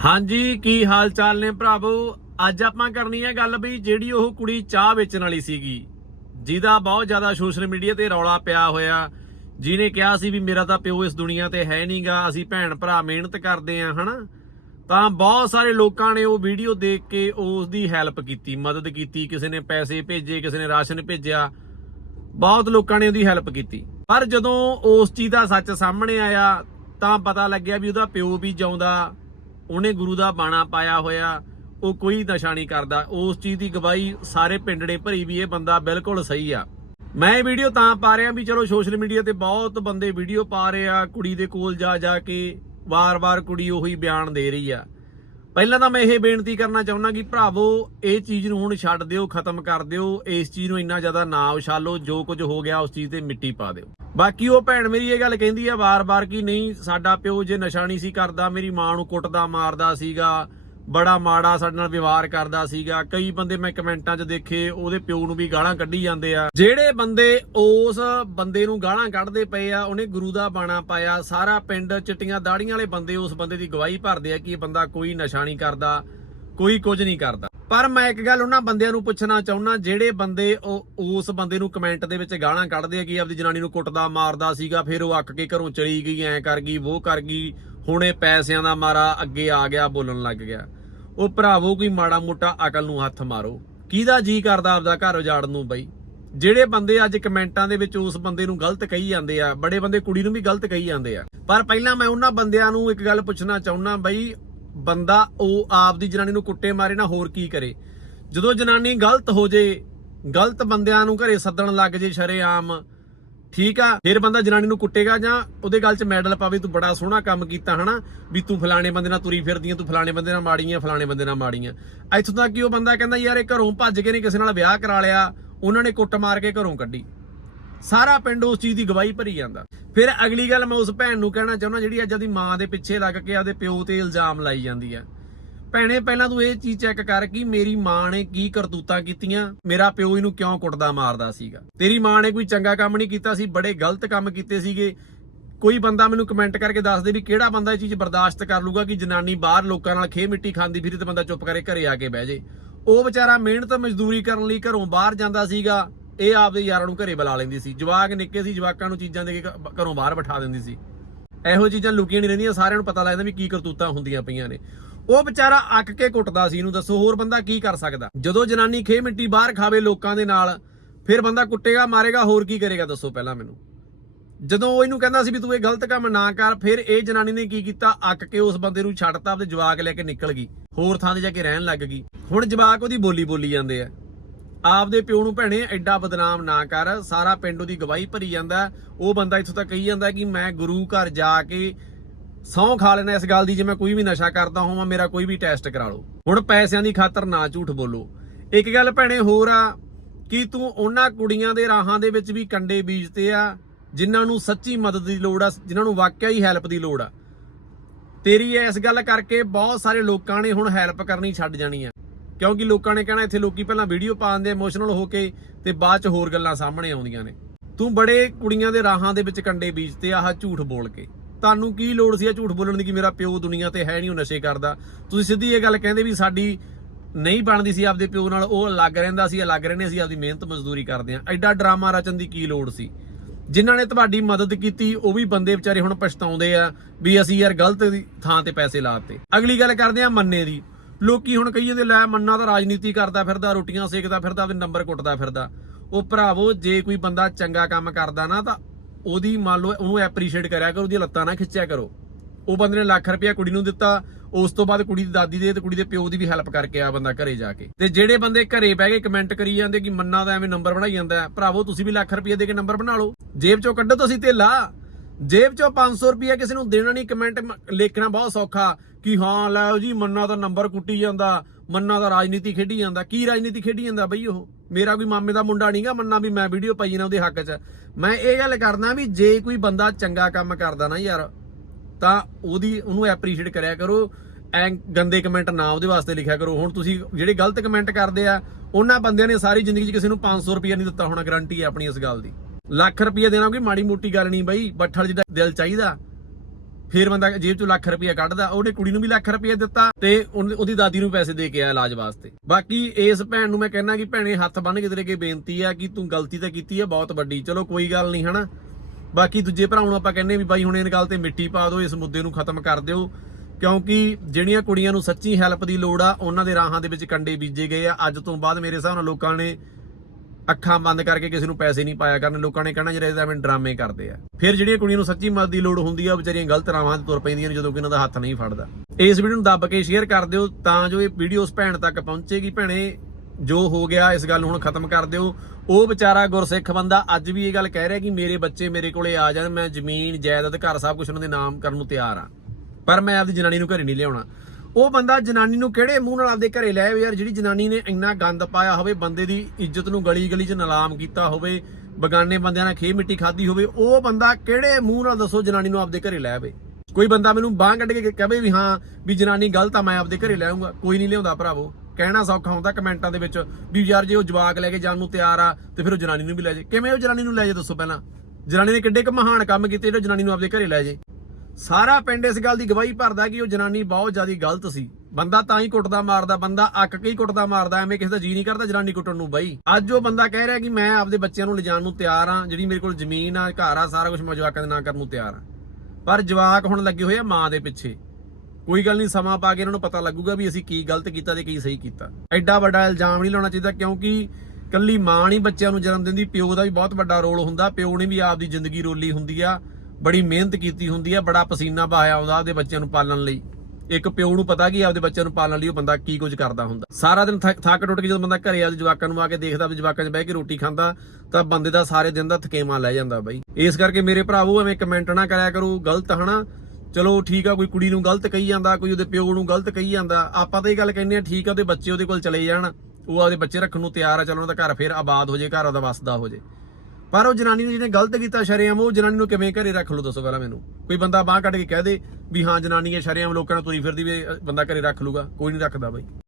ਹਾਂਜੀ, ਕੀ ਹਾਲ ਚਾਲ ਨੇ ਭਰਾਵੋ? ਅੱਜ ਆਪਾਂ ਕਰਨੀ ਹੈ ਗੱਲ ਵੀ ਜਿਹੜੀ ਉਹ ਕੁੜੀ ਚਾਹ ਵੇਚਣ ਵਾਲੀ ਸੀਗੀ, ਜਿਹਦਾ ਬਹੁਤ ਜ਼ਿਆਦਾ ਸੋਸ਼ਲ ਮੀਡੀਆ ਤੇ ਰੌਲਾ ਪਿਆ ਹੋਇਆ। ਜਿਹਨੇ ਕਿਹਾ ਸੀ ਵੀ ਮੇਰਾ ਤਾਂ ਪਿਓ ਇਸ ਦੁਨੀਆ ਤੇ ਹੈ ਨਹੀਂਗਾ, ਅਸੀਂ ਭੈਣ ਭਰਾ ਮਿਹਨਤ ਕਰਦੇ ਆ ਹਨਾ? ਤਾਂ ਬਹੁਤ ਸਾਰੇ ਲੋਕਾਂ ਨੇ ਉਹ ਵੀਡੀਓ ਦੇਖ ਕੇ ਉਸ ਦੀ ਹੈਲਪ ਕੀਤੀ, ਮਦਦ ਕੀਤੀ, ਕਿਸੇ ਨੇ ਪੈਸੇ ਭੇਜੇ, ਕਿਸੇ ਨੇ ਰਾਸ਼ਨ ਭੇਜਿਆ। ਬਹੁਤ ਲੋਕਾਂ ਨੇ ਉਹਦੀ ਹੈਲਪ ਕੀਤੀ। ਪਰ ਜਦੋਂ ਉਸ ਚੀਜ਼ ਦਾ ਸੱਚ ਸਾਹਮਣੇ ਆਇਆ, ਤਾਂ ਪਤਾ ਲੱਗਿਆ ਵੀ ਉਹਦਾ ਪਿਓ ਵੀ ਜਿਉਂਦਾ। ਉਹਨੇ ਗੁਰੂ ਦਾ ਬਾਣਾ ਪਾਇਆ ਹੋਇਆ, ਉਹ ਕੋਈ ਨਸ਼ਾ ਨਹੀਂ ਕਰਦਾ। ਉਸ ਚੀਜ਼ ਦੀ ਗਵਾਹੀ ਸਾਰੇ ਪਿੰਡੜੇ ਭਰੀ ਵੀ ਇਹ ਬੰਦਾ ਬਿਲਕੁਲ ਸਹੀ ਆ। ਮੈਂ ਇਹ ਵੀਡੀਓ ਤਾਂ ਪਾ ਰਿਹਾ ਵੀ ਚਲੋ ਸੋਸ਼ਲ ਮੀਡੀਆ ਤੇ ਬਹੁਤ ਬੰਦੇ ਵੀਡੀਓ ਪਾ ਰਹੇ ਆ, ਕੁੜੀ ਦੇ ਕੋਲ ਜਾ ਜਾ ਕੇ ਵਾਰ-ਵਾਰ ਕੁੜੀ ਉਹੀ ਬਿਆਨ ਦੇ ਰਹੀ ਆ। ਪਹਿਲਾਂ ਤਾਂ ਮੈਂ ਇਹ ਬੇਨਤੀ ਕਰਨਾ ਚਾਹੁੰਦਾ ਕਿ ਭਰਾਵੋ, ਇਹ ਚੀਜ਼ ਨੂੰ ਹੁਣ ਛੱਡ ਦਿਓ, ਖਤਮ ਕਰ ਦਿਓ, ਇਸ ਚੀਜ਼ ਨੂੰ ਇੰਨਾ ਜ਼ਿਆਦਾ ਨਾ ਉਛਾਲੋ, ਜੋ ਕੁਝ ਹੋ ਗਿਆ ਉਸ ਚੀਜ਼ ਤੇ ਮਿੱਟੀ ਪਾ ਦਿਓ। ਬਾਕੀ ਉਹ ਭੈਣ ਮੇਰੀ ਇਹ ਗੱਲ ਕਹਿੰਦੀ ਆ ਵਾਰ-ਵਾਰ ਕਿ ਨਹੀਂ, ਸਾਡਾ ਪਿਓ ਜੇ ਨਸ਼ਾ ਨਹੀਂ ਸੀ ਕਰਦਾ, ਮੇਰੀ ਮਾਂ ਨੂੰ ਕੁੱਟਦਾ, ਮਾਰਦਾ ਸੀਗਾ ਬੜਾ ਮਾੜਾ ਸਾਡੇ ਨਾਲ ਵਿਵਹਾਰ ਕਰਦਾ ਸੀਗਾ। ਕਈ ਬੰਦੇ ਮੈਂ ਕਮੈਂਟਾਂ 'ਚ ਦੇਖੇ, ਉਹਦੇ ਪਿਓ ਨੂੰ ਵੀ ਗਾਲਾਂ ਕੱਢੀ ਜਾਂਦੇ ਆ। ਜਿਹੜੇ ਬੰਦੇ ਉਸ ਬੰਦੇ ਨੂੰ ਗਾਲਾਂ ਕੱਢਦੇ ਪਏ ਆ, ਉਹਨੇ ਗੁਰੂ ਦਾ ਬਾਣਾ ਪਾਇਆ। ਸਾਰਾ ਪਿੰਡ ਚਿੱਟੀਆਂ ਦਾੜੀਆਂ ਵਾਲੇ ਬੰਦੇ ਉਸ ਬੰਦੇ ਦੀ ਗਵਾਹੀ ਭਰਦੇ ਆ ਕਿ ਇਹ ਬੰਦਾ ਕੋਈ ਨਸ਼ਾ ਨਹੀਂ ਕਰਦਾ, ਕੋਈ ਕੁਝ ਨਹੀਂ ਕਰਦਾ। ਪਰ ਮੈਂ ਇੱਕ ਗੱਲ ਉਹਨਾਂ ਬੰਦਿਆਂ ਨੂੰ ਪੁੱਛਣਾ ਚਾਹੁੰਦਾ ਜਿਹੜੇ ਬੰਦੇ ਉਹ ਉਸ ਬੰਦੇ ਨੂੰ ਕਮੈਂਟ ਦੇ ਵਿੱਚ ਗਾਲਾਂ ਕੱਢਦੇ ਆ ਕਿ ਆਪਦੀ ਜਨਾਨੀ ਨੂੰ ਕੁੱਟਦਾ, ਮਾਰਦਾ ਸੀਗਾ, ਫਿਰ ਉਹ ਅੱਕ ਕੇ ਘਰੋਂ ਚਲੀ ਗਈ, ਐ ਕਰ ਗਈ ਉਹ ਕਰ ਗਈ, ਹੁਣੇ ਪੈਸਿਆਂ ਦਾ ਮਾਰਾ ਅੱਗੇ ਆ ਗਿਆ, ਬੋਲਣ ਲੱਗ ਗਿਆ। ਉਹ ਭਰਾਵੋ ਕੋਈ ਮਾੜਾ ਮੋਟਾ ਅਕਲ ਨੂੰ ਹੱਥ ਮਾਰੋ। ਕਿਹਦਾ ਜੀ ਕਰਦਾ ਆਪਦਾ ਘਰ ਉਜਾੜਨ ਨੂੰ ਬਈ? ਜਿਹੜੇ ਬੰਦੇ ਅੱਜ ਕਮੈਂਟਾਂ ਦੇ ਵਿੱਚ ਉਸ ਬੰਦੇ ਨੂੰ ਗਲਤ ਕਹੀ ਜਾਂਦੇ ਆ, ਬੜੇ ਬੰਦੇ ਕੁੜੀ ਨੂੰ ਵੀ ਗਲਤ ਕਹੀ ਜਾਂਦੇ ਆ। ਪਰ ਪਹਿਲਾਂ ਮੈਂ ਉਹਨਾਂ ਬੰਦਿਆਂ ਨੂੰ ਇੱਕ ਗੱਲ ਪੁੱਛਣਾ ਚਾਹੁੰਦਾ ਬਈ, ਬੰਦਾ ਉਹ ਆਪਦੀ ਜਨਾਨੀ ਨੂੰ ਕੁੱਟੇ ਮਾਰੇ ਨਾ ਹੋਰ ਕੀ ਕਰੇ? ਜਦੋਂ ਜਨਾਨੀ ਗਲਤ ਹੋ ਜੇ, ਗਲਤ ਬੰਦਿਆਂ ਨੂੰ ਘਰੇ ਸੱਦਣ ਲੱਗ ਜੇ ਸ਼ਰੇਆਮ ਠੀਕ ਆ, ਫਿਰ ਬੰਦਾ ਜਨਾਨੀ ਨੂੰ ਕੁੱਟੇਗਾ ਜਾਂ ਉਹਦੇ ਗੱਲ 'ਚ ਮੈਡਲ ਪਾਵੇ, ਤੂੰ ਬੜਾ ਸੋਹਣਾ ਕੰਮ ਕੀਤਾ, ਹਨਾ? ਵੀ ਤੂੰ ਫਲਾਣੇ ਬੰਦੇ ਨਾਲ ਤੁਰੀ ਫਿਰਦੀ ਆ, ਤੂੰ ਫਲਾਣੇ ਬੰਦੇ ਨਾਲ ਮਾੜੀਆਂ ਫਲਾਣੇ ਬੰਦੇ ਨਾਲ ਮਾੜੀਆਂ ਇੱਥੋਂ ਤੱਕ ਕਿ ਉਹ ਬੰਦਾ ਕਹਿੰਦਾ, ਯਾਰ, ਇਹ ਘਰੋਂ ਭੱਜ ਕੇ ਨਹੀਂ ਕਿਸੇ ਨਾਲ ਵਿਆਹ ਕਰਾ ਲਿਆ। ਉਹਨਾਂ ਨੇ ਕੁੱਟ ਮਾਰ ਕੇ ਘਰੋਂ ਕੱਢੀ। ਸਾਰਾ ਪਿੰਡ ਉਸ ਚੀਜ਼ ਦੀ ਗਵਾਹੀ ਭਰੀ ਜਾਂਦਾ। ਫਿਰ ਅਗਲੀ ਗੱਲ ਮੈਂ ਉਸ ਭੈਣ ਨੂੰ ਕਹਿਣਾ ਚਾਹੁੰਦਾ, ਜਿਹੜੀ ਅੱਜ ਉਹਦੀ ਮਾਂ ਦੇ ਪਿੱਛੇ ਲੱਗ ਕੇ ਆਪਦੇ ਪਿਓ ਤੇ ਇਲਜ਼ਾਮ ਲਾਈ ਜਾਂਦੀ ਆ। ਭੈਣੇ, ਪਹਿਲਾਂ ਤੂੰ ਇਹ ਚੀਜ਼ ਚੈੱਕ ਕਰ ਕਿ ਮੇਰੀ ਮਾਂ ਨੇ ਕੀ ਕਰਤੂਤਾਂ ਕੀਤੀਆਂ, ਮੇਰਾ ਪਿਓ ਇਹਨੂੰ ਕਿਉਂ ਕੁੱਟਦਾ ਮਾਰਦਾ ਸੀਗਾ? ਤੇਰੀ ਮਾਂ ਨੇ ਕੋਈ ਚੰਗਾ ਕੰਮ ਨਹੀਂ ਕੀਤਾ ਸੀ, ਬੜੇ ਗਲਤ ਕੰਮ ਕੀਤੇ ਸੀਗੇ। ਕੋਈ ਬੰਦਾ ਮੈਨੂੰ ਕਮੈਂਟ ਕਰਕੇ ਦੱਸ ਦੇ ਵੀ ਕਿਹੜਾ ਬੰਦਾ ਇਹ ਚੀਜ਼ ਬਰਦਾਸ਼ਤ ਕਰ ਲੂਗਾ ਕਿ ਜਨਾਨੀ ਬਾਹਰ ਲੋਕਾਂ ਨਾਲ ਖੇ ਮਿੱਟੀ ਖਾਂਦੀ ਫਿਰੇ ਤੇ ਬੰਦਾ ਚੁੱਪ ਕਰੇ ਘਰੇ ਆ ਕੇ ਬਹਿ ਜੇ। ਉਹ ਵਿਚਾਰਾ ਮਿਹਨਤ, ਮਜ਼ਦੂਰੀ ਕਰਨ ਲਈ ਘਰੋਂ ਬਾਹਰ ਜਾਂਦਾ ਸੀਗਾ। ਇਹ ਆਪਦੇ ਯਾਰਾਂ ਨੂੰ ਘਰੇ ਬੁਲਾ ਲੈਂਦੀ ਸੀ। ਜਵਾਕ ਨਿੱਕੇ ਸੀ, ਜਵਾਕਾਂ ਨੂੰ ਚੀਜ਼ਾਂ ਦੇ ਕੇ ਘਰੋਂ ਬਾਹਰ ਬਿਠਾ ਦਿੰਦੀ ਸੀ। ਇਹੋ ਚੀਜ਼ਾਂ ਲੁਕੀਆਂ ਨਹੀਂ ਰਹਿੰਦੀਆਂ, ਸਾਰਿਆਂ ਨੂੰ ਪਤਾ ਲੱਗਦਾ ਵੀ ਕੀ ਕਰਤੂਤਾਂ ਹੁੰਦੀਆਂ ਪਈਆਂ ਨੇ। ਉਹ ਵਿਚਾਰਾ ਅੱਕ ਕੇ ਕੁੱਟਦਾ ਸੀ, ਇਹਨੂੰ ਦੱਸੋ ਹੋਰ ਬੰਦਾ ਕੀ ਕਰ ਸਕਦਾ? ਜਦੋਂ ਜਨਾਨੀ ਖੇ ਮਿੱਟੀ ਬਾਹਰ ਖਾਵੇ ਲੋਕਾਂ ਦੇ ਨਾਲ, ਫਿਰ ਬੰਦਾ ਕੁੱਟੇਗਾ, ਮਾਰੇਗਾ, ਹੋਰ ਕੀ ਕਰੇਗਾ, ਦੱਸੋ ਪਹਿਲਾਂ ਮੈਨੂੰ। ਜਦੋਂ ਉਹ ਇਹਨੂੰ ਕਹਿੰਦਾ ਸੀ ਵੀ ਤੂੰ ਇਹ ਗਲਤ ਕੰਮ ਨਾ ਕਰ, ਫਿਰ ਇਹ ਜਨਾਨੀ ਨੇ ਕੀ ਕੀਤਾ? ਅੱਕ ਕੇ ਉਸ ਬੰਦੇ ਨੂੰ ਛੱਡਤਾ, ਆਪਦੇ ਜਵਾਕ ਲੈ ਕੇ ਨਿਕਲ ਗਈ। ਹੋਰ ਥਾਂ ਤੇ ਜਾ ਕੇ ਰਹਿਣ ਲੱਗ ਗਈ। ਹੁਣ ਜਵਾਕ ਉਹਦੀ ਬੋਲੀ ਬੋਲੀ ਜਾਂਦੇ ਆ। ਆਪਦੇ ਪਿਓ ਨੂੰ ਭੈਣੇ, ਐਡਾ ਬਦਨਾਮ ਨਾ ਕਰ। ਸਾਰਾ ਪਿੰਡ ਉਹਦੀ ਗਵਾਹੀ ਭਰੀ ਜਾਂਦਾ ਉਹ ਬੰਦਾ ਇੱਥੋਂ ਤੱਕ ਕਹੀ ਜਾਂਦਾ ਕਿ ਮੈਂ ਗੁਰੂ ਘਰ ਜਾ ਕੇ ਸਹੁੰ ਖਾ ਲੈਣਾ ਇਸ ਗੱਲ ਦੀ ਜੇ ਮੈਂ ਕੋਈ ਵੀ ਨਸ਼ਾ ਕਰਦਾ ਹੋਵਾਂ, ਮੇਰਾ ਕੋਈ ਵੀ ਟੈਸਟ ਕਰਾ ਲਓ। ਹੁਣ ਪੈਸਿਆਂ ਦੀ ਖਾਤਰ ਨਾ ਝੂਠ ਬੋਲੋ। ਇੱਕ ਗੱਲ ਭੈਣੇ ਹੋਰ ਆ, ਕਿ ਤੂੰ ਉਹਨਾਂ ਕੁੜੀਆਂ ਦੇ ਰਾਹਾਂ ਦੇ ਵਿੱਚ ਵੀ ਕੰਡੇ ਬੀਜਤੇ ਆ, ਜਿਨ੍ਹਾਂ ਨੂੰ ਸੱਚੀ ਮਦਦ ਦੀ ਲੋੜ ਆ, ਜਿਨ੍ਹਾਂ ਨੂੰ ਵਾਕਿਆ ਹੀ ਹੈਲਪ ਦੀ ਲੋੜ ਆ। ਤੇਰੀ ਇਸ ਗੱਲ ਕਰਕੇ ਬਹੁਤ ਸਾਰੇ ਲੋਕਾਂ ਨੇ ਹੁਣ ਹੈਲਪ ਕਰਨੀ ਛੱਡ ਜਾਣੀ ਆ। ਕਿਉਂਕਿ ਲੋਕਾਂ ਨੇ ਕਹਿਣਾ, ਇੱਥੇ ਲੋਕੀ ਪਹਿਲਾਂ ਵੀਡੀਓ ਪਾ ਦਿੰਦੇ ਇਮੋਸ਼ਨਲ ਹੋ ਕੇ, ਤੇ ਬਾਅਦ ਚ ਹੋਰ ਗੱਲਾਂ ਸਾਹਮਣੇ ਆਉਂਦੀਆਂ ਨੇ। ਤੂੰ ਬੜੇ ਕੁੜੀਆਂ ਦੇ ਰਾਹਾਂ ਦੇ ਵਿੱਚ ਕੰਡੇ ਬੀਜਤੇ ਆਹ ਝੂਠ ਬੋਲ ਕੇ। ਤੁਹਾਨੂੰ ਕੀ ਲੋੜ ਸੀ ਇਹ ਝੂਠ ਬੋਲਣ ਦੀ ਕਿ ਮੇਰਾ ਪਿਓ ਦੁਨੀਆ ਤੇ ਹੈ ਨਹੀਂ, ਉਹ ਨਸ਼ੇ ਕਰਦਾ? ਤੁਸੀਂ ਸਿੱਧੀ ਇਹ ਗੱਲ ਕਹਿੰਦੇ ਵੀ ਸਾਡੀ ਨਹੀਂ ਬਣਦੀ ਸੀ ਆਪਦੇ ਪਿਓ ਨਾਲ, ਉਹ ਅਲੱਗ ਰਹਿੰਦਾ ਸੀ, ਅਲੱਗ ਰਹਿੰਦੇ ਸੀ, ਆਪਦੀ ਮਿਹਨਤ ਮਜ਼ਦੂਰੀ ਕਰਦੇ ਆ। ਐਡਾ ਡਰਾਮਾ ਰਚਣ ਦੀ ਕੀ ਲੋੜ ਸੀ? ਜਿਨ੍ਹਾਂ ਨੇ ਤੁਹਾਡੀ ਮਦਦ ਕੀਤੀ, ਉਹ ਵੀ ਬੰਦੇ ਵਿਚਾਰੇ ਹੁਣ ਪਛਤਾਉਂਦੇ ਆ ਵੀ ਅਸੀਂ ਯਾਰ ਗਲਤ ਥਾਂ ਤੇ ਪੈਸੇ ਲਾਤੇ ਅਗਲੀ ਗੱਲ ਕਰਦੇ ਆ ਮੰਨੇ ਦੀ। ਲੋਕੀ ਹੁਣ ਕਹੀ ਜਾਂਦੇ ਲੈ ਮੰਨਾ ਤਾਂ ਰਾਜਨੀਤੀ ਕਰਦਾ ਫਿਰਦਾ, ਰੋਟੀਆਂ ਸੇਕਦਾ ਫਿਰਦਾ ਤੇ ਨੰਬਰ ਕੁੱਟਦਾ ਫਿਰਦਾ। ਉਹ ਭਰਾਵੋ, ਜੇ ਕੋਈ ਬੰਦਾ ਚੰਗਾ ਕੰਮ ਕਰਦਾ ਨਾ ਤਾਂ ਉਹਦੀ ਮੰਨ ਲਓ ਉਹਨੂੰ ਐਪਰੀਸ਼ੀਏਟ ਕਰਿਆ ਕਰੋ, ਉਹਦੀਆਂ ਲੱਤਾਂ ਨਾ ਖਿੱਚਿਆ ਕਰੋ। ਉਹ ਬੰਦੇ ਨੇ ਲੱਖ ਰੁਪਇਆ ਕੁੜੀ ਨੂੰ ਦਿੱਤਾ, ਉਸ ਤੋਂ ਬਾਅਦ ਕੁੜੀ ਦੀ ਦਾਦੀ ਦੇ ਤੇ ਕੁੜੀ ਦੇ ਪਿਓ ਦੀ ਵੀ ਹੈਲਪ ਕਰਕੇ ਆ ਬੰਦਾ ਘਰੇ ਜਾ ਕੇ। ਤੇ ਜਿਹੜੇ ਬੰਦੇ ਘਰੇ ਬਹਿ ਕੇ ਕਮੈਂਟ ਕਰੀ ਜਾਂਦੇ ਕਿ ਮੰਨਾ ਦਾ ਐਵੇਂ ਨੰਬਰ ਬਣਾਈ ਜਾਂਦਾ, ਭਰਾਵੋ ਤੁਸੀਂ ਵੀ ਲੱਖ ਰੁਪਇਆ ਦੇ ਕੇ ਨੰਬਰ ਬਣਾ ਲਓ। ਜੇਬ ਚੋਂ ਕੱਢੋ ਤੁਸੀਂ ਧੇਲਾ। ਜੇਬ ਚੋਂ 500 ਰੁਪਇਆ ਕਿਸੇ ਨੂੰ ਦੇਣਾ ਨਹੀਂ, ਕਮੈਂਟ ਲਿਖਣਾ ਬਹੁਤ ਸੌਖਾ, ਕਿ ਹਾਂ, ਲੈ ਜੀ, ਮੰਨਾ ਦਾ ਨੰਬਰ ਕੁੱਟੀ ਜਾਂਦਾ, ਮੰਨਾ ਦਾ ਰਾਜਨੀਤੀ ਖੇਡੀ ਜਾਂਦਾ। ਕੀ ਰਾਜਨੀਤੀ ਖੇਡੀ ਜਾਂਦਾ ਬਈ ਉਹ? ਮੇਰਾ ਕੋਈ ਮਾਮੇ ਦਾ ਮੁੰਡਾ ਨਹੀਂਗਾ ਮੰਨਾ ਵੀ ਮੈਂ ਵੀਡੀਓ ਪਾਈ ਨਾ ਉਹਦੇ ਹੱਕ 'ਚ। ਮੈਂ ਇਹ ਗੱਲ ਕਰਦਾ ਵੀ ਜੇ ਕੋਈ ਬੰਦਾ ਚੰਗਾ ਕੰਮ ਕਰਦਾ ਨਾ ਯਾਰ, ਤਾਂ ਉਹਦੀ, ਉਹਨੂੰ ਐਪਰੀਸ਼ੀਏਟ ਕਰਿਆ ਕਰੋ। ਐ ਗੰਦੇ ਕਮੈਂਟ ਨਾ ਉਹਦੇ ਵਾਸਤੇ ਲਿਖਿਆ ਕਰੋ। ਹੁਣ ਤੁਸੀਂ ਜਿਹੜੇ ਗਲਤ ਕਮੈਂਟ ਕਰਦੇ ਆ, ਉਹਨਾਂ ਬੰਦਿਆਂ ਨੇ ਸਾਰੀ ਜ਼ਿੰਦਗੀ 'ਚ ਕਿਸੇ ਨੂੰ 500 ਰੁਪਏ ਨਹੀਂ ਦਿੱਤਾ ਹੋਣਾ ਗਾਰੰਟੀ ਹੈ ਆਪਣੀ ਇਸ ਗੱਲ ਦੀ। ਲੱਖ ਰੁਪਏ ਦੇਣਾ ਕੋਈ ਮਾੜੀ ਮੋਟੀ ਗੱਲ ਨਹੀਂ ਬਈ, ਬੱਠਲ ਜਿਹਾ ਦਿਲ ਚਾਹੀਦਾ। ਫਿਰ ਬੰਦਾ ਜੇਬ ਚੋਂ ਲੱਖ ਰੁਪਇਆ ਕੱਢਦਾ, ਉਹਨੇ ਕੁੜੀ ਨੂੰ ਵੀ ਲੱਖ ਰੁਪਇਆ ਦਿੱਤਾ ਤੇ ਉਹਦੀ ਦਾਦੀ ਨੂੰ ਪੈਸੇ ਦੇ ਕੇ ਆਇਆ ਇਲਾਜ ਵਾਸਤੇ। ਬਾਕੀ ਇਸ ਭੈਣ ਨੂੰ ਮੈਂ ਕਹਿਣਾ ਕਿ ਭੈਣੇ ਹੱਥ ਬੰਨ ਕੇ ਤੇਰੇ ਅੱਗੇ ਬੇਨਤੀ ਆ ਕਿ ਤੂੰ ਗਲਤੀ ਤਾਂ ਕੀਤੀ ਆ, ਬਹੁਤ ਵੱਡੀ। ਚਲੋ ਕੋਈ ਗੱਲ ਨਹੀਂ, ਹਨਾ? ਬਾਕੀ ਦੂਜੇ ਭਰਾ ਨੂੰ ਆਪਾਂ ਕਹਿੰਨੇ ਵੀ ਬਾਈ ਹੁਣ ਇਹ ਗੱਲ ਤੇ ਮਿੱਟੀ ਪਾ ਦਿਓ, ਇਸ ਮੁੱਦੇ ਨੂੰ ਖਤਮ ਕਰ ਦਿਓ। ਕਿਉਂਕਿ ਜਿਹੜੀਆਂ ਕੁੜੀਆਂ ਨੂੰ ਸੱਚੀ ਹੈਲਪ ਦੀ ਲੋੜ ਆ, ਉਹਨਾਂ ਦੇ ਰਾਹਾਂ ਦੇ ਵਿੱਚ ਕੰਡੇ ਬੀਜੇ ਗਏ ਆ। ਅੱਜ ਤੋਂ ਬਾਅਦ ਮੇਰੇ ਹਿਸਾਬ ਨਾਲ ਲੋਕਾਂ ਨੇ ਅੱਖਾਂ ਬੰਦ ਕਰਕੇ ਕਿਸੇ ਨੂੰ ਪੈਸੇ ਨਹੀਂ ਪਾਇਆ ਕਰਨ। ਲੋਕਾਂ ਨੇ ਕਹਿਣਾ ਜਿਹੜੇ ਐਵੇਂ ਡਰਾਮੇ ਕਰਦੇ ਆ। ਫਿਰ ਜਿਹੜੀਆਂ ਕੁੜੀਆਂ ਨੂੰ ਸੱਚੀ ਮਦਦ ਦੀ ਲੋੜ ਹੁੰਦੀ ਆ, ਉਹ ਵਿਚਾਰੀਆਂ ਗਲਤ ਰਾਹਾਂ ਤੇ ਤੁਰ ਪੈਂਦੀਆਂ ਨੇ ਜਦੋਂ ਕਿ ਇਹਨਾਂ ਦਾ ਹੱਥ ਨਹੀਂ ਫੜਦਾ। ਇਸ ਵੀਡੀਓ ਨੂੰ ਦੱਬ ਕੇ ਸ਼ੇਅਰ ਕਰ ਦਿਓ ਤਾਂ ਜੋ ਇਹ ਵੀਡੀਓ ਉਸ ਭੈਣ ਤੱਕ ਪਹੁੰਚੇਗੀ। ਭੈਣੇ, ਜੋ ਹੋ ਗਿਆ, ਇਸ ਗੱਲ ਨੂੰ ਹੁਣ ਖਤਮ ਕਰ ਦਿਓ। ਉਹ ਵਿਚਾਰਾ ਗੁਰਸਿੱਖ ਬੰਦਾ, ਅੱਜ ਵੀ ਇਹ ਗੱਲ ਕਹਿ ਰਿਹਾ ਕਿ ਮੇਰੇ ਬੱਚੇ ਮੇਰੇ ਕੋਲੇ ਆ ਜਾਣ, ਮੈਂ ਜ਼ਮੀਨ, ਜਾਇਦਾਦ, ਘਰ ਸਭ ਕੁਝ ਉਹਨਾਂ ਦੇ ਨਾਮ ਕਰਨ ਨੂੰ ਤਿਆਰ ਆ। ਪਰ ਮੈਂ ਆਪਦੀ ਜਨਾਨੀ ਨੂੰ ਘਰੇ ਨਹੀਂ ਲਿਆਉਣਾ। ਉਹ ਬੰਦਾ ਜਨਾਨੀ ਨੂੰ ਕਿਹੜੇ ਮੂੰਹ ਨਾਲ ਆਪਦੇ ਘਰੇ ਲੈ ਆਵੇ ਯਾਰ? ਜਿਹੜੀ ਜਨਾਨੀ ਨੇ ਇੰਨਾ ਗੰਦ ਪਾਇਆ ਹੋਵੇ, ਬੰਦੇ ਦੀ ਇੱਜ਼ਤ ਨੂੰ ਗਲੀ ਗਲੀ 'ਚ ਨਿਲਾਮ ਕੀਤਾ ਹੋਵੇ, ਬਗਾਨੇ ਬੰਦਿਆਂ ਨਾਲ ਖੇ ਮਿੱਟੀ ਖਾਦੀ ਹੋਵੇ, ਉਹ ਬੰਦਾ ਕਿਹੜੇ ਮੂੰਹ ਨਾਲ ਦੱਸੋ ਜਨਾਨੀ ਨੂੰ ਆਪਦੇ ਘਰੇ ਲੈ ਆਵੇ? ਕੋਈ ਬੰਦਾ ਮੈਨੂੰ ਬਾਹ ਕੱਢ ਕੇ ਕਹੇ ਵੀ ਹਾਂ ਵੀ ਜਨਾਨੀ ਗਲਤ ਆ, ਮੈਂ ਆਪਦੇ ਘਰੇ ਲੈ ਆਉਂਗਾ ਕੋਈ ਨਹੀਂ ਲਿਆਉਂਦਾ ਭਰਾਵੋ। ਕਹਿਣਾ ਸੌਖਾ ਹੁੰਦਾ ਕਮੈਂਟਾਂ ਦੇ ਵਿੱਚ ਵੀ ਯਾਰ ਜੇ ਉਹ ਜਵਾਕ ਲੈ ਕੇ ਜਾਣ ਨੂੰ ਤਿਆਰ ਆ, ਤੇ ਫਿਰ ਉਹ ਜਨਾਨੀ ਨੂੰ ਵੀ ਲੈ ਜੇ। ਕਿਵੇਂ ਉਹ ਜਨਾਨੀ ਨੂੰ ਲੈ ਜੇ ਦੱਸੋ ਪਹਿਲਾਂ? ਜਨਾਨੀ ਨੇ ਕਿੱਡੇ ਕੁ ਮਹਾਨ ਕੰਮ ਕੀਤੇ ਜਿਹੜਾ ਜਨਾਨੀ ਨੂੰ ਆਪਦੇ ਘਰੇ ਲੈ ਜੇ? ਸਾਰਾ ਪਿੰਡ ਇਸ ਗੱਲ ਦੀ ਗਵਾਹੀ ਭਰਦਾ ਕਿ ਉਹ ਜਨਾਨੀ ਬਹੁਤ ਜ਼ਿਆਦਾ ਗਲਤ ਸੀ। ਬੰਦਾ ਤਾਂ ਹੀ ਕੁੱਟਦਾ ਮਾਰਦਾ, ਬੰਦਾ ਅੱਕ ਕੇ ਹੀ ਕੁੱਟਦਾ ਮਾਰਦਾ, ਐਵੇਂ ਕਿਸੇ ਦਾ ਜੀ ਨਹੀਂ ਕਰਦਾ ਜਨਾਨੀ ਕੁੱਟਣ ਨੂੰ ਬਾਈ। ਅੱਜ ਉਹ ਬੰਦਾ ਕਹਿ ਰਿਹਾ ਕਿ ਮੈਂ ਆਪਦੇ ਬੱਚਿਆਂ ਨੂੰ ਲਿਜਾਣ ਨੂੰ ਤਿਆਰ ਆ ਜਿਹੜੀ ਮੇਰੇ ਕੋਲ ਜ਼ਮੀਨ ਆ, ਘਰ ਆ, ਸਾਰਾ ਕੁਝ ਮੈਂ ਜਵਾਕਾਂ ਦੇ ਨਾਂ ਕਰਨ ਨੂੰ ਤਿਆਰ ਆ ਪਰ ਜਵਾਕ ਹੁਣ ਲੱਗੇ ਹੋਏ ਆ ਮਾਂ ਦੇ ਪਿੱਛੇ। ਕੋਈ ਗੱਲ ਨਹੀਂ, ਸਮਾਂ ਪਾ ਕੇ ਇਹਨਾਂ ਨੂੰ ਪਤਾ ਲੱਗੂਗਾ ਵੀ ਅਸੀਂ ਕੀ ਗਲਤ ਕੀਤਾ ਤੇ ਕੀ ਸਹੀ ਕੀਤਾ। ਐਡਾ ਵੱਡਾ ਇਲਜ਼ਾਮ ਨਹੀਂ ਲਾਉਣਾ ਚਾਹੀਦਾ ਕਿਉਂਕਿ ਕੱਲੀ ਮਾਂ ਨਹੀਂ ਬੱਚਿਆਂ ਨੂੰ ਜਨਮ ਦਿੰਦੀ, ਪਿਓ ਦਾ ਵੀ ਬਹੁਤ ਵੱਡਾ ਰੋਲ ਹੁੰਦਾ। ਪਿਓ ਨੇ ਵੀ ਆਪਦੀ ਜ਼ਿੰਦਗੀ ਰੋਲੀ ਹੁੰਦੀ ਆ। ਬੜੀ ਮਿਹਨਤ ਕੀਤੀ ਹੁੰਦੀ ਹੈ ਬੜਾ ਪਸੀਨਾ ਬਹਾਇਆ ਹੁੰਦਾ ਆਪਦੇ ਬੱਚਿਆਂ ਨੂੰ ਪਾਲਣ ਲਈ। ਇੱਕ ਪਿਓ ਨੂੰ ਪਤਾ ਕਿ ਆਪਦੇ ਬੱਚਿਆਂ ਨੂੰ ਪਾਲਣ ਲਈ ਉਹ ਬੰਦਾ ਕੀ ਕੁਝ ਕਰਦਾ ਹੁੰਦਾ। ਸਾਰਾ ਦਿਨ ਥੱਕ ਟੁੱਟ ਕੇ ਜਦੋਂ ਬੰਦਾ ਘਰੇ ਆਪਦੇ ਜਵਾਕਾਂ ਨੂੰ ਆ ਕੇ ਦੇਖਦਾ ਵੀ ਜਵਾਕਾਂ 'ਚ ਬਹਿ ਕੇ ਰੋਟੀ ਖਾਂਦਾ, ਤਾਂ ਬੰਦੇ ਦਾ ਸਾਰੇ ਦਿਨ ਦਾ ਥਕੇਮਾ ਲੈ ਜਾਂਦਾ ਬਾਈ। ਇਸ ਕਰਕੇ ਮੇਰੇ ਭਰਾਵੋ, ਐਵੇਂ ਕਮੈਂਟ ਨਾ ਕਰਿਆ ਕਰੋ, ਗਲਤ ਹਨਾ। ਚਲੋ ਠੀਕ ਆ, ਕੋਈ ਕੁੜੀ ਨੂੰ ਗਲਤ ਕਹੀ ਜਾਂਦਾ, ਕੋਈ ਉਹਦੇ ਪਿਓ ਨੂੰ ਗਲਤ ਕਹੀ ਜਾਂਦਾ। ਆਪਾਂ ਤਾਂ ਇਹ ਗੱਲ ਕਹਿੰਦੇ ਆ, ਠੀਕ ਆ, ਉਹਦੇ ਬੱਚੇ ਉਹਦੇ ਕੋਲ ਚਲੇ ਜਾਣ, ਉਹ ਆਪਦੇ ਬੱਚੇ ਰੱਖਣ ਨੂੰ ਤਿਆਰ ਆ, ਚਲੋ ਉਹਦਾ ਘਰ ਫੇਰ ਆਬਾਦ ਹੋ ਜੇ ਘਰ ਉਹਦਾ ਵਸਦਾ ਹੋ ਜੇ ਪਰ ਉਹ ਜਨਾਨੀ ਨੂੰ ਜਿਹਨੇ ਗਲਤ ਕੀਤਾ ਸ਼ਰੇਆਮ, ਉਹ ਜਨਾਨੀ ਨੂੰ ਕਿਵੇਂ ਘਰੇ ਰੱਖ ਲਓ ਦੱਸੋ ਪਹਿਲਾਂ ਮੈਨੂੰ। ਕੋਈ ਬੰਦਾ ਬਾਹ ਕੱਢ ਕੇ ਕਹਿ ਦੇ ਵੀ ਹਾਂ ਜਨਾਨੀ ਹੈ, ਸ਼ਰੇਆਮ ਲੋਕਾਂ ਨਾਲ ਤੁਰੀ ਫਿਰਦੀ ਵੀ ਬੰਦਾ ਘਰੇ ਰੱਖ ਲੂਗਾ ਕੋਈ ਨਹੀਂ ਰੱਖਦਾ ਬਾਈ।